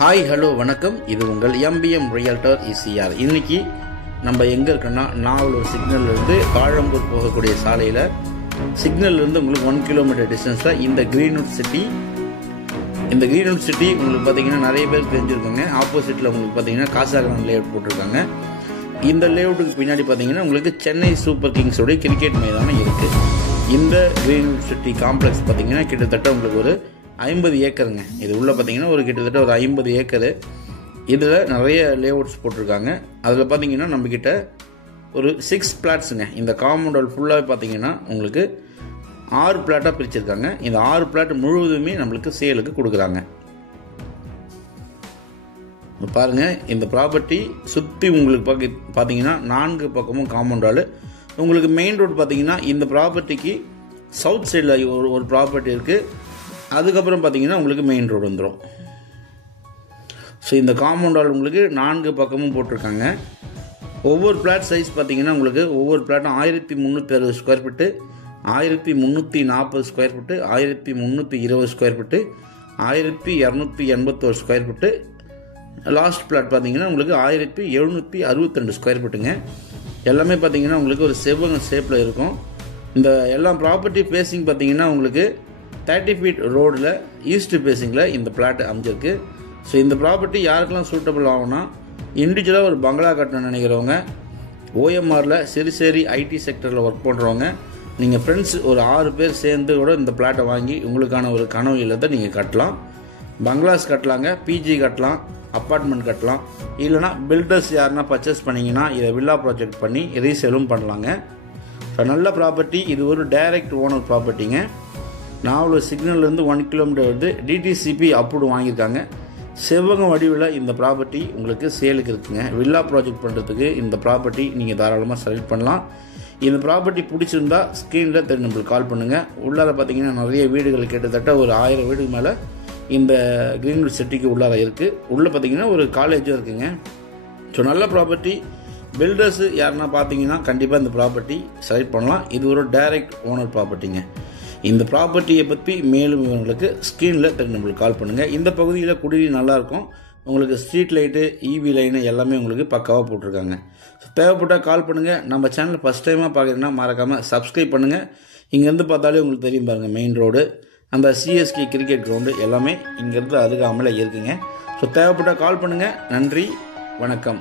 Hi hello வணக்கம். இது உங்கள் MBM ரியல்டர் ECR. இன்னைக்கு நம்ம எங்கே இருக்கோன்னா நாவலூர் சிக்னல்லேருந்து தாழம்பூர் போகக்கூடிய சாலையில் சிக்னல்லேருந்து உங்களுக்கு 1 கிலோமீட்டர் டிஸ்டன்ஸில் இந்த கிரீன்வுட் சிட்டி. இந்த கிரீன்வுட் சிட்டி உங்களுக்கு பார்த்தீங்கன்னா நிறைய பேர் தெரிஞ்சிருக்காங்க. ஆப்போசிட்டில் உங்களுக்கு பார்த்தீங்கன்னா காசாகரன் லேஅவுட் போட்டிருக்காங்க. இந்த லேஅவுட்டுக்கு பின்னாடி பார்த்தீங்கன்னா உங்களுக்கு சென்னை சூப்பர் கிங்ஸோடைய கிரிக்கெட் மைதானம் இருக்குது. இந்த கிரீன்வுட் சிட்டி காம்ப்ளெக்ஸ் பார்த்தீங்கன்னா கிட்டத்தட்ட உங்களுக்கு ஒரு 50 ஏக்கருங்க. இது உள்ள பார்த்தீங்கன்னா ஒரு கிட்டத்தட்ட ஒரு 50 ஏக்கரு. இதில் நிறைய லேஅவுட்ஸ் போட்டிருக்காங்க. அதில் பார்த்தீங்கன்னா நம்மக்கிட்ட ஒரு 6 பிளாட்ஸுங்க. இந்த காம்பவுண்ட் ஃபுல்லாக பார்த்தீங்கன்னா உங்களுக்கு 6 பிளாட்டாக பிரிச்சிருக்காங்க. இந்த 6 பிளாட் முழுவதுமே நம்மளுக்கு சேலுக்கு கொடுக்குறாங்க. பாருங்கள், இந்த ப்ராப்பர்ட்டி சுற்றி உங்களுக்கு பார்த்தீங்கன்னா 4 பக்கமும் காம்பவுண்டால் உங்களுக்கு மெயின் ரோடு பார்த்தீங்கன்னா இந்த ப்ராப்பர்ட்டிக்கு சவுத் சைடில் ஒரு ப்ராப்பர்ட்டி இருக்குது. அதுக்கப்புறம் பார்த்தீங்கன்னா உங்களுக்கு மெயின் ரோடு வந்துடும். ஸோ இந்த காம்பவுண்டால் உங்களுக்கு 4 பக்கமும் போட்டிருக்காங்க. ஒவ்வொரு பிளாட் சைஸ் பார்த்தீங்கன்னா உங்களுக்கு ஒவ்வொரு பிளாட்டும் 1360 square feet, 1340 square feet, 1320 square feet, 1281 square feet. Last flat பார்த்தீங்கன்னா உங்களுக்கு 1762 ஸ்கொயர் ஃபீட்டுங்க. எல்லாமே பார்த்தீங்கன்னா உங்களுக்கு ஒரு செவ்வக ஷேப்பில் இருக்கும். இந்த எல்லா ப்ராப்பர்ட்டி ஃபேஸிங் பார்த்தீங்கன்னா உங்களுக்கு 30 ஃபீட் ரோடில் ஈஸ்ட் ஃபேஸிங்கில் இந்த பிளாட் அமைஞ்சிருக்கு. ஸோ இந்த ப்ராப்பர்ட்டி யாருக்கெல்லாம் சூட்டபிள் ஆகும்னா, இண்டிவிஜுவலாக ஒரு பங்களா கட்டணும்னு நினைக்கிறவங்க, OMRல சிறுசேரி IT செக்டரில் ஒர்க் பண்ணுறவங்க, நீங்கள் ஃப்ரெண்ட்ஸ் ஒரு 6 பேர் சேர்ந்து கூட இந்த பிளாட்டை வாங்கி உங்களுக்கான ஒரு கனவு இல்லத்தை நீங்கள் கட்டலாம். பங்களாஸ் கட்டலாங்க, PG கட்டலாம், அப்பார்ட்மெண்ட் கட்டலாம். இல்லைனா பில்டர்ஸ் யாருன்னா பர்ச்சேஸ் பண்ணிங்கன்னா இதை வில்லா ப்ராஜெக்ட் பண்ணி ரீசேலும் பண்ணலாங்க. ஸோ நல்ல ப்ராப்பர்ட்டி. இது ஒரு டைரக்ட் ஓனர் ப்ராப்பர்ட்டிங்க. நாவலூர் சிக்னல்லேருந்து 1 கிலோமீட்டர் வந்து DTCP அப்ரூவ் வாங்கியிருக்காங்க. செவ்வகம் வடிவில் இந்த ப்ராப்பர்ட்டி உங்களுக்கு சேலுக்கு இருக்குங்க. வில்லா ப்ராஜெக்ட் பண்ணுறதுக்கு இந்த ப்ராப்பர்ட்டி நீங்கள் தாராளமாக செலக்ட் பண்ணலாம். இந்த ப்ராப்பர்ட்டி பிடிச்சிருந்தா ஸ்க்ரீனில் தெரிஞ்சு நம்மளுக்கு கால் பண்ணுங்கள். உள்ளார பார்த்தீங்கன்னா நிறைய வீடுகள் கிட்டத்தட்ட ஒரு 1000 வீடுக்கு மேலே இந்த கிரீன்வுட் சிட்டிக்கு உள்ளார இருக்குது. உள்ளே பார்த்தீங்கன்னா ஒரு காலேஜும் இருக்குங்க. ஸோ நல்ல ப்ராப்பர்ட்டி. பில்டர்ஸு யாருன்னா பார்த்தீங்கன்னா கண்டிப்பாக இந்த ப்ராப்பர்ட்டி செலக்ட் பண்ணலாம். இது ஒரு டைரக்ட் ஓனர் ப்ராப்பர்ட்டிங்க. இந்த ப்ராப்பர்ட்டியை பற்றி மேலும் இவங்களுக்கு ஸ்க்ரீனில் தெரிஞ்சு நம்மளுக்கு கால் பண்ணுங்கள். இந்த பகுதியில் குடிநீர் நல்லாயிருக்கும். உங்களுக்கு ஸ்ட்ரீட் லைட்டு, EV லைனு எல்லாமே உங்களுக்கு பக்காவாக போட்டிருக்காங்க. ஸோ தேவைப்பட்டால் கால் பண்ணுங்கள். நம்ம சேனல் ஃபஸ்ட் டைமாக பார்க்குறீங்கன்னா மறக்காமல் சப்ஸ்கிரைப் பண்ணுங்கள். இங்கேருந்து பார்த்தாலே உங்களுக்கு தெரியும் பாருங்கள், மெயின் ரோடு, அந்த CSK கிரிக்கெட் கிரவுண்டு எல்லாமே இங்கேருந்து அருகாமல் இருக்குங்க. ஸோ தேவைப்பட்டால் கால் பண்ணுங்கள். நன்றி, வணக்கம்.